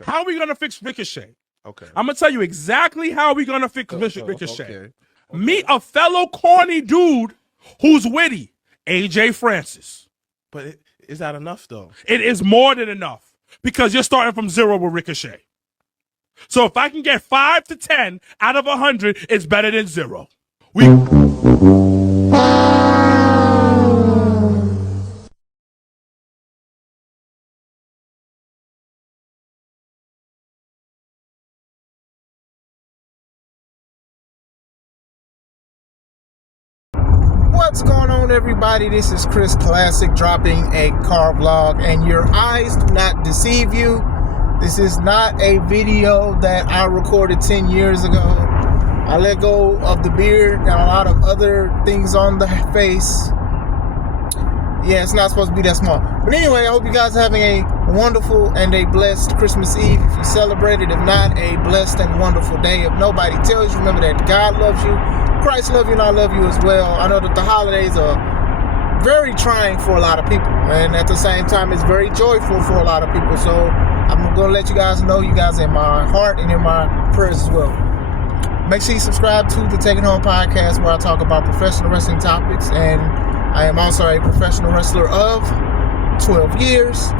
Okay. How are we gonna fix Ricochet? Okay. I'm gonna tell you exactly how we gonna fix Ricochet. Okay. Meet a fellow corny dude who's witty, AJ Francis. But is that enough though? It is more than enough because you're starting from 0 with Ricochet. So if I can get 5 to 10 out of 100, it's better than 0. What's going on, everybody? This is Chris Classic dropping a car vlog, and your eyes do not deceive you. This is not a video that I recorded 10 years ago. I let go of the beard, got a lot of other things on the face. Yeah, it's not supposed to be that small. But anyway, I hope you guys are having a wonderful and a blessed Christmas Eve. If you celebrate it, if not, a blessed and wonderful day. If nobody tells you, remember that God loves you, Christ loves you, and I love you as well. I know that the holidays are very trying for a lot of people, and at the same time, it's very joyful for a lot of people. So I'm going to let you guys know you guys are in my heart and in my prayers as well. Make sure you subscribe to the Take It Home podcast, where I talk about professional wrestling topics, and I am also a professional wrestler of 12 years.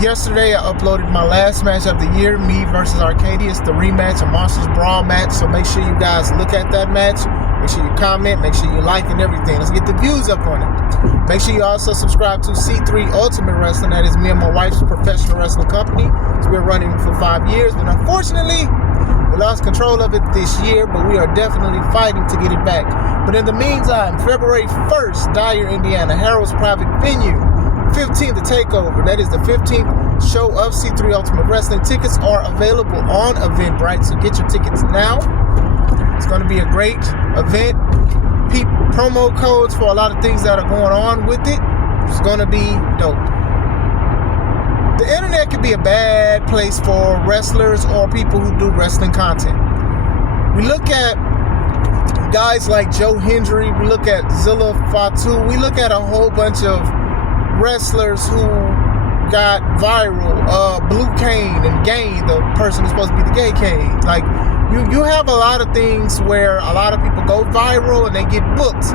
Yesterday, I uploaded my last match of the year, me versus Arcadius, the rematch, a Monsters Brawl match. So make sure you guys look at that match. Make sure you comment. Make sure you like and everything. Let's get the views up on it. Make sure you also subscribe to C3 Ultimate Wrestling. That is me and my wife's professional wrestling company. It's been running for 5 years, but unfortunately, we lost control of it this year, but we are definitely fighting to get it back. But in the meantime, February 1st, Dyer, Indiana, Harold's Private Venue. 15th, the Takeover. That is the 15th show of C3 Ultimate Wrestling. Tickets are available on Eventbrite, so get your tickets now. It's going to be a great event. Promo codes for a lot of things that are going on with it. It's going to be dope. The internet can be a bad place for wrestlers or people who do wrestling content. We look at guys like Joe Hendry, we look at Zilla Fatu, we look at a whole bunch of wrestlers who got viral. Blue Kane and Gain, the person who's supposed to be the gay Kane. Like, you have a lot of things where a lot of people go viral and they get booked,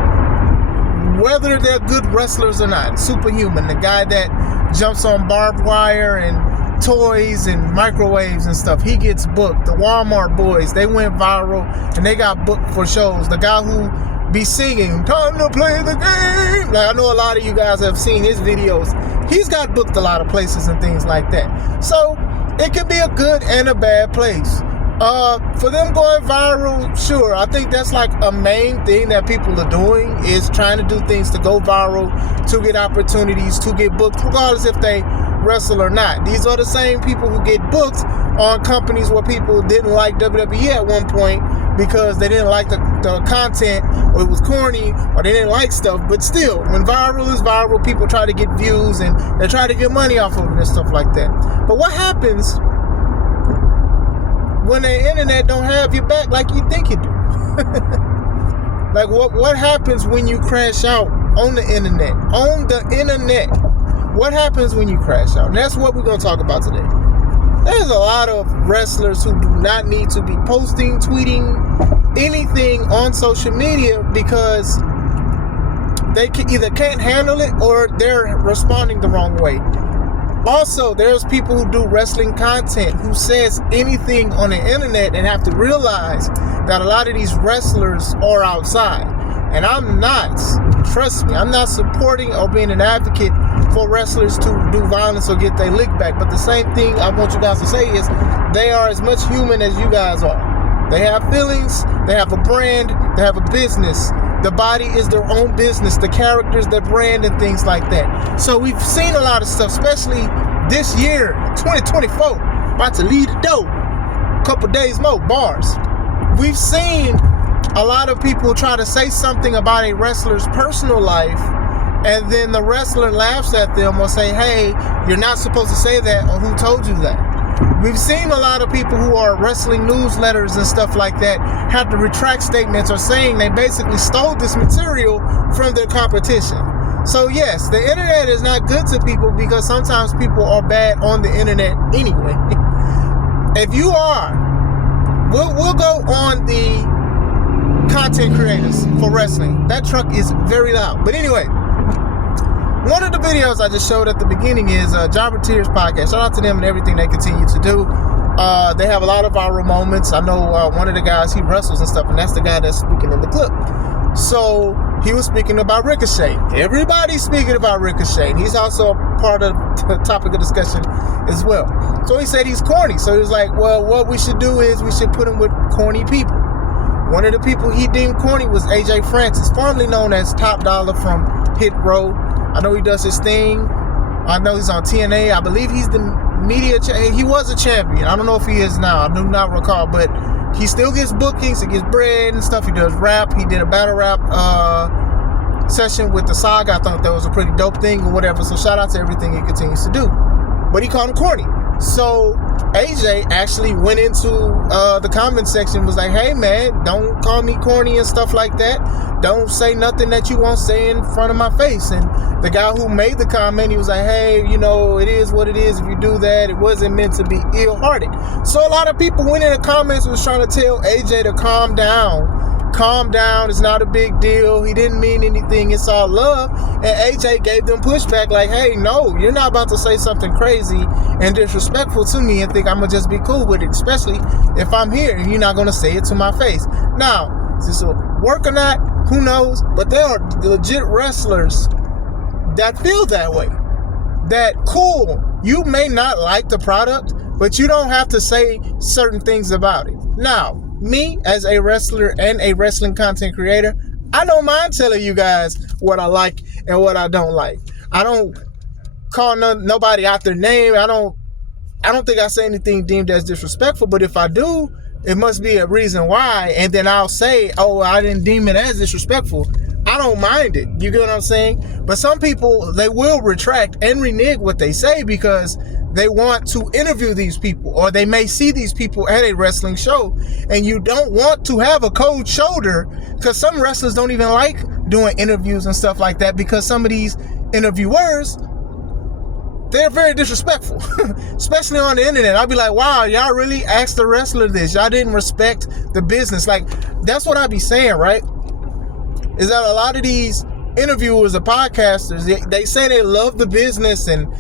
whether they're good wrestlers or not. Superhuman, the guy that jumps on barbed wire and toys and microwaves and stuff, he gets booked. The Walmart boys, they went viral and they got booked for shows. The guy who be singing, time to play the game. Like, I know a lot of you guys have seen his videos. He's got booked a lot of places and things like that. So it can be a good and a bad place. For them going viral, sure, I think that's like a main thing that people are doing, is trying to do things to go viral, to get opportunities, to get booked, regardless if they wrestle or not. These are the same people who get booked on companies where people didn't like WWE at one point because they didn't like the content, or it was corny, or they didn't like stuff. But still, when viral is viral, people try to get views and they try to get money off of it and stuff like that. But what happens when the internet don't have your back like you think it do? Like, what happens when you crash out on the internet? On the internet. What happens when you crash out? And that's what we're going to talk about today. There's a lot of wrestlers who do not need to be posting, tweeting, anything on social media because they either can't handle it or they're responding the wrong way. Also, there's people who do wrestling content who says anything on the internet and have to realize that a lot of these wrestlers are outside. And I'm not, trust me, I'm not supporting or being an advocate for wrestlers to do violence or get their lick back. But the same thing I want you guys to say is they are as much human as you guys are. They have feelings, they have a brand, they have a business. The body is their own business, the characters, their brand, and things like that. So we've seen a lot of stuff, especially this year, 2024, about to lead the door. A couple days more, bars. We've seen a lot of people try to say something about a wrestler's personal life, and then the wrestler laughs at them or say, hey, you're not supposed to say that, or who told you that? We've seen a lot of people who are wrestling newsletters and stuff like that have to retract statements or saying they basically stole this material from their competition. So yes, the internet is not good to people because sometimes people are bad on the internet anyway. If you are, we'll go on the content creators for wrestling. That truck is very loud. But anyway, one of the videos I just showed at the beginning is Jobber Tears podcast. Shout out to them and everything they continue to do. They have a lot of viral moments. I know one of the guys, he wrestles and stuff, and that's the guy that's speaking in the clip. So he was speaking about Ricochet. Everybody's speaking about Ricochet. And he's also a part of the topic of discussion as well. So he said he's corny. So he was like, well, what we should do is we should put him with corny people. One of the people he deemed corny was AJ Francis, formerly known as Top Dollar from Hit Row. I know he does his thing. I know he's on TNA. I believe he's the media. He was a champion. I don't know if he is now. I do not recall, but he still gets bookings. He gets bread and stuff. He does rap. He did a battle rap session with the Saga. I thought that was a pretty dope thing or whatever. So shout out to everything he continues to do. But he called him corny. So AJ actually went into the comment section, was like, hey man, don't call me corny and stuff like that. Don't say nothing that you won't say in front of my face. And the guy who made the comment, he was like, hey, you know, it is what it is. If you do that, it wasn't meant to be ill-hearted. So a lot of people went in the comments and was trying to tell AJ to calm down. Calm down, it's not a big deal. He didn't mean anything, it's all love. And AJ gave them pushback like, hey, no, you're not about to say something crazy and disrespectful to me and think I'm gonna just be cool with it, especially if I'm here and you're not gonna say it to my face. Now, is this will work or not? Who knows? But there are legit wrestlers that feel that way. That cool, you may not like the product, but you don't have to say certain things about it. Now, me as a wrestler and a wrestling content creator, I don't mind telling you guys what I like and what I don't like. I don't call nobody out their name. I don't think I say anything deemed as disrespectful, but if I do, it must be a reason why, and then I'll say, oh, I didn't deem it as disrespectful. I don't mind it. You get what I'm saying? But some people, they will retract and renege what they say because they want to interview these people, or they may see these people at a wrestling show, and you don't want to have a cold shoulder, because some wrestlers don't even like doing interviews and stuff like that, because some of these interviewers, they're very disrespectful, especially on the internet. I'll be like, wow, y'all really asked the wrestler this. Y'all didn't respect the business. Like, that's what I be saying, right? Is that a lot of these interviewers or podcasters, they say they love the business and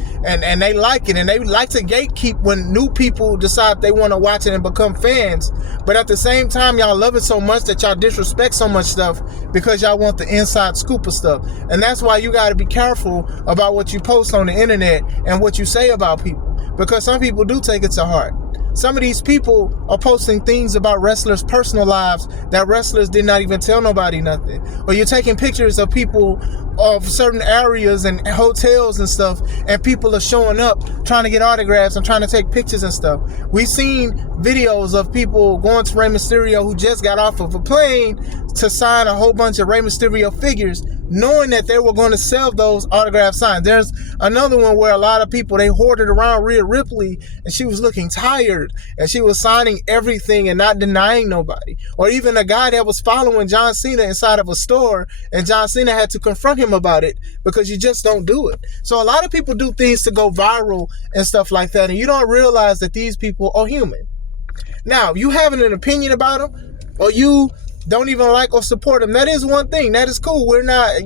they like it, and they like to gatekeep when new people decide they want to watch it and become fans. But at the same time, y'all love it so much that y'all disrespect so much stuff because y'all want the inside scoop of stuff. And that's why you got to be careful about what you post on the internet and what you say about people, because some people do take it to heart. Some of these people are posting things about wrestlers' personal lives that wrestlers did not even tell nobody nothing. Or you're taking pictures of people of certain areas and hotels and stuff, and people are showing up trying to get autographs and trying to take pictures and stuff. We've seen videos of people going to Rey Mysterio who just got off of a plane to sign a whole bunch of Rey Mysterio figures, knowing that they were going to sell those autograph signs. There's another one where a lot of people, they hoarded around Rhea Ripley, and she was looking tired, and she was signing everything and not denying nobody. Or even a guy that was following John Cena inside of a store, and John Cena had to confront him about it because you just don't do it. So a lot of people do things to go viral and stuff like that, and you don't realize that these people are human. Now, you having an opinion about them, or you don't even like or support them, that is one thing. That is cool.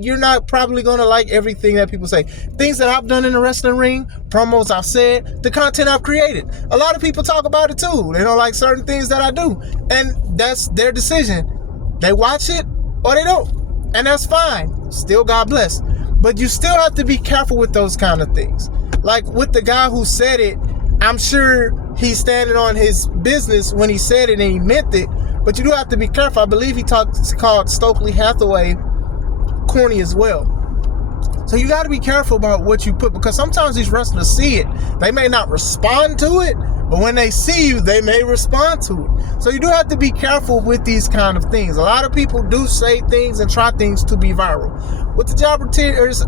You're not probably going to like everything that people say. Things that I've done in the wrestling ring, promos I've said, the content I've created. A lot of people talk about it too. They don't like certain things that I do. And that's their decision. They watch it or they don't. And that's fine. Still, God bless. But you still have to be careful with those kind of things. Like with the guy who said it, I'm sure he's standing on his business when he said it and he meant it. But you do have to be careful. I believe he called Stokely Hathaway corny as well. So you got to be careful about what you put, because sometimes these wrestlers see it. They may not respond to it, but when they see you, they may respond to it. So you do have to be careful with these kind of things. A lot of people do say things and try things to be viral. With the Jobber Tears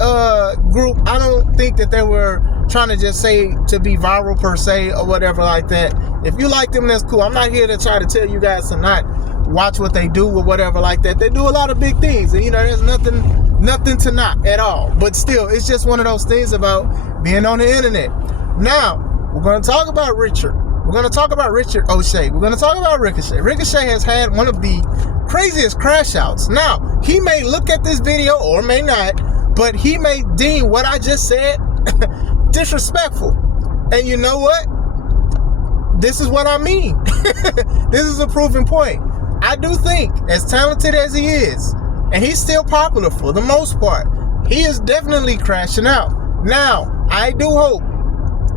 group, I don't think that they were trying to just say to be viral per se or whatever like that. If you like them, that's cool. I'm not here to try to tell you guys to not watch what they do or whatever like that. They do a lot of big things, and there's nothing Nothing to knock at all. But still, it's just one of those things about being on the internet. Now, we're going to talk about Richard. We're going to talk about Richard O'Shea. We're going to talk about Ricochet. Ricochet has had one of the craziest crash outs. Now, he may look at this video or may not, but he may deem what I just said disrespectful. And you know what? This is what I mean. This is a proven point. I do think, as talented as he is, and he's still popular for the most part, he is definitely crashing out. Now, I do hope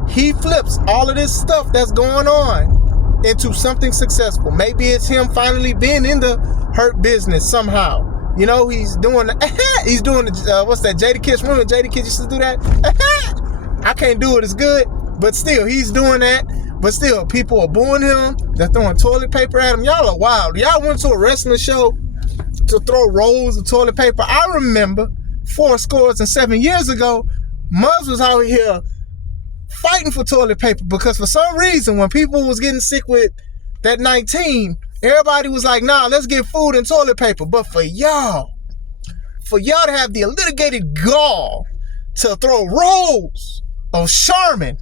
he flips all of this stuff that's going on into something successful. Maybe it's him finally being in the hurt business somehow. You know, he's doing what's that, Jadakiss? Remember Jadakiss used to do that? I can't do it as good, but still, he's doing that. But still, people are booing him. They're throwing toilet paper at him. Y'all are wild. Y'all went to a wrestling show to throw rolls of toilet paper. I remember 7 years ago, Muzz was out here fighting for toilet paper because for some reason, when people was getting sick with that 19, everybody was like, nah, let's get food and toilet paper. But for y'all to have the litigated gall to throw rolls of Charmin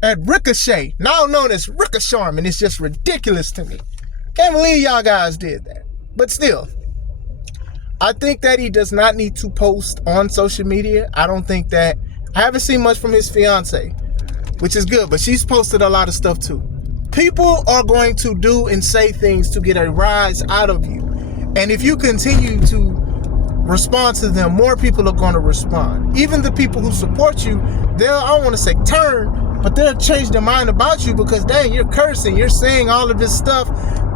at Ricochet, now known as Ricka Charmin, it's just ridiculous to me. Can't believe y'all guys did that. But still, I think that he does not need to post on social media. I haven't seen much from his fiance, which is good, but she's posted a lot of stuff too. People are going to do and say things to get a rise out of you. And if you continue to respond to them, more people are going to respond. Even the people who support you, they'll, I don't want to say turn, but they'll change their mind about you because, dang, you're cursing, you're saying all of this stuff.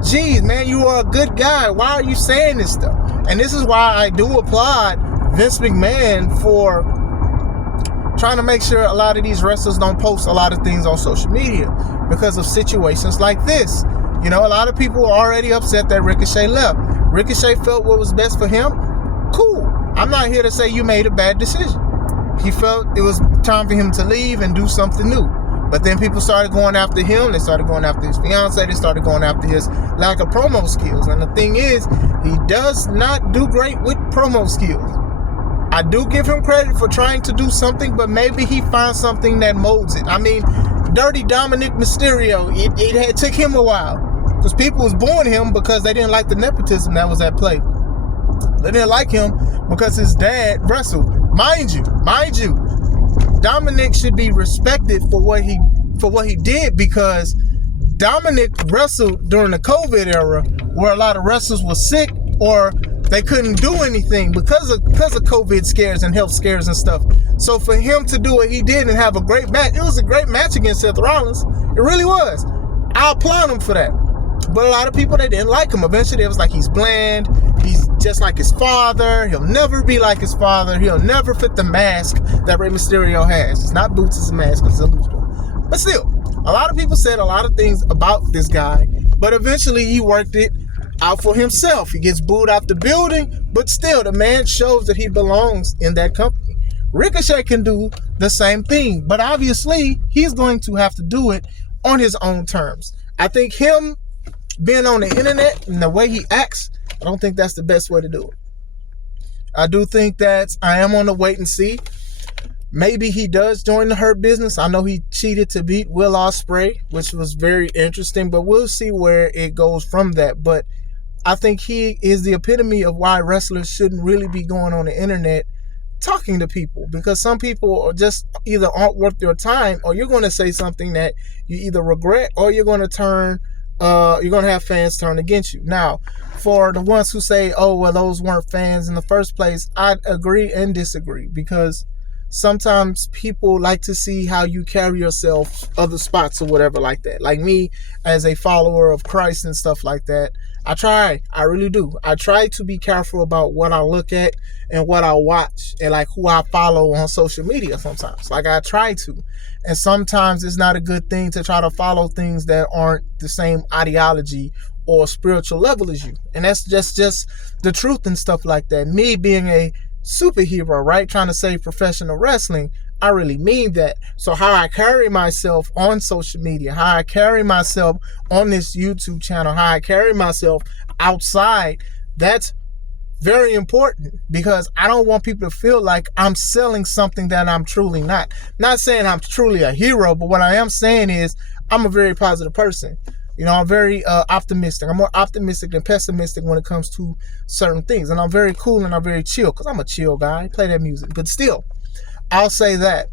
Geez, man, you are a good guy. Why are you saying this stuff? And this is why I do applaud Vince McMahon for trying to make sure a lot of these wrestlers don't post a lot of things on social media because of situations like this. You know, a lot of people are already upset that Ricochet left. Ricochet felt what was best for him. Cool. I'm not here to say you made a bad decision. He felt it was time for him to leave and do something new. But then people started going after him. They started going after his fiance. They started going after his lack of promo skills. And the thing is, he does not do great with promo skills. I do give him credit for trying to do something, but maybe he finds something that molds it. I mean, Dirty Dominic Mysterio, it took him a while. Because people was booing him because they didn't like the nepotism that was at play. They didn't like him because his dad wrestled. Mind you, Dominic should be respected for what he did because Dominic wrestled during the COVID era where a lot of wrestlers were sick or they couldn't do anything because of COVID scares and health scares and stuff. So for him to do what he did and have a great match, it was a great match against Seth Rollins. It really was. I applaud him for that. But a lot of people, they didn't like him. Eventually, it was like he's bland. He's just like his father. He'll never be like his father. He'll never fit the mask that Rey Mysterio has. It's not boots, it's a mask. It's a luchador. But still, a lot of people said a lot of things about this guy. But eventually, he worked it out for himself. He gets booed out the building. But still, the man shows that he belongs in that company. Ricochet can do the same thing. But obviously, he's going to have to do it on his own terms. I think him being on the internet and the way he acts, I don't think that's the best way to do it. I do think that I am on the wait and see. Maybe he does join the Hurt Business. I know he cheated to beat Will Ospreay, which was very interesting, but we'll see where it goes from that. But I think he is the epitome of why wrestlers shouldn't really be going on the internet talking to people, because some people are just either aren't worth your time, or you're going to say something that you either regret, or you're going to have fans turn against you. Now, for the ones who say, oh, well, those weren't fans in the first place, I'd agree and disagree, because sometimes people like to see how you carry yourself other spots or whatever like that. Like me, as a follower of Christ and stuff like that, I really do. I try to be careful about what I look at and what I watch and like who I follow on social media sometimes. Like I try to. And sometimes it's not a good thing to try to follow things that aren't the same ideology or spiritual level as you. And that's just the truth and stuff like that. Me being a superhero, right? Trying to save professional wrestling, I really mean that. So how I carry myself on social media, how I carry myself on this YouTube channel, how I carry myself outside, that's very important, because I don't want people to feel like I'm selling something that I'm truly not. Not saying I'm truly a hero, but what I am saying is I'm a very positive person. You know, I'm very optimistic. I'm more optimistic than pessimistic when it comes to certain things. And I'm very cool and I'm very chill, because I'm a chill guy. I play that music. But still, I'll say that.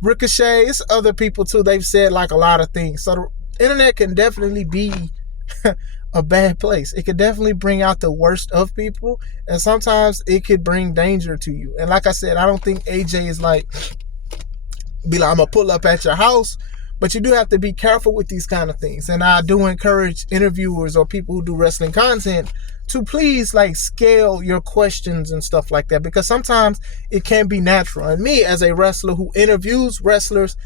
Ricochet, it's other people too. They've said like a lot of things. So the internet can definitely be a bad place. It could definitely bring out the worst of people, and sometimes it could bring danger to you. And like I said, I don't think AJ is like, be like, I'm gonna pull up at your house, but you do have to be careful with these kind of things. And I do encourage interviewers or people who do wrestling content to please like scale your questions and stuff like that, because sometimes it can be natural. And me as a wrestler who interviews wrestlers,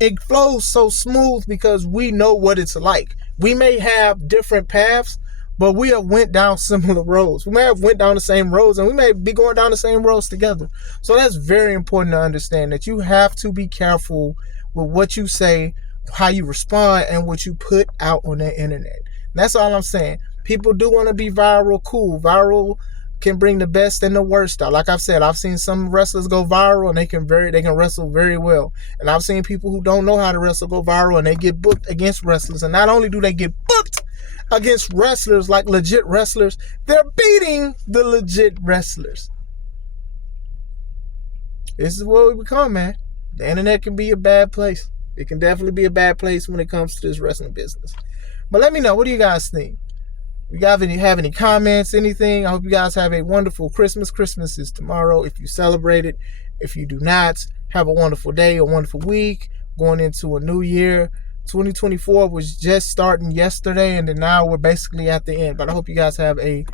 it flows so smooth because we know what it's like. We may have different paths, but we have went down similar roads. We may have went down the same roads, and we may be going down the same roads together. So that's very important to understand, that you have to be careful with what you say, how you respond, and what you put out on the internet. And that's all I'm saying. People do want to be viral, cool. Viral can bring the best and the worst out. Like I've said, I've seen some wrestlers go viral and they can wrestle very well. And I've seen people who don't know how to wrestle go viral and they get booked against wrestlers. And not only do they get booked against wrestlers, like legit wrestlers, they're beating the legit wrestlers. This is what we become, man. The internet can be a bad place. It can definitely be a bad place when it comes to this wrestling business. But let me know, what do you guys think? You guys have any comments, anything? I hope you guys have a wonderful Christmas. Christmas is tomorrow if you celebrate it. If you do not, have a wonderful day, a wonderful week, going into a new year. 2024 was just starting yesterday, and then now we're basically at the end. But I hope you guys have a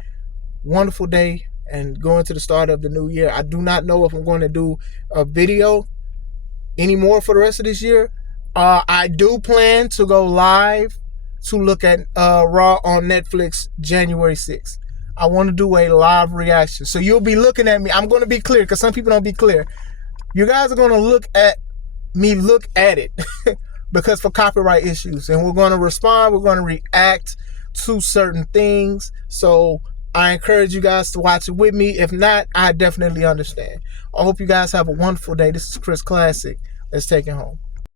wonderful day and going to the start of the new year. I do not know if I'm going to do a video anymore for the rest of this year. I do plan to go live to look at Raw on Netflix January 6th. I want to do a live reaction. So you'll be looking at me. I'm going to be clear, because some people don't be clear. You guys are going to look at me look at it because for copyright issues. And we're going to respond. We're going to react to certain things. So I encourage you guys to watch it with me. If not, I definitely understand. I hope you guys have a wonderful day. This is Chris Classic. Let's take it home.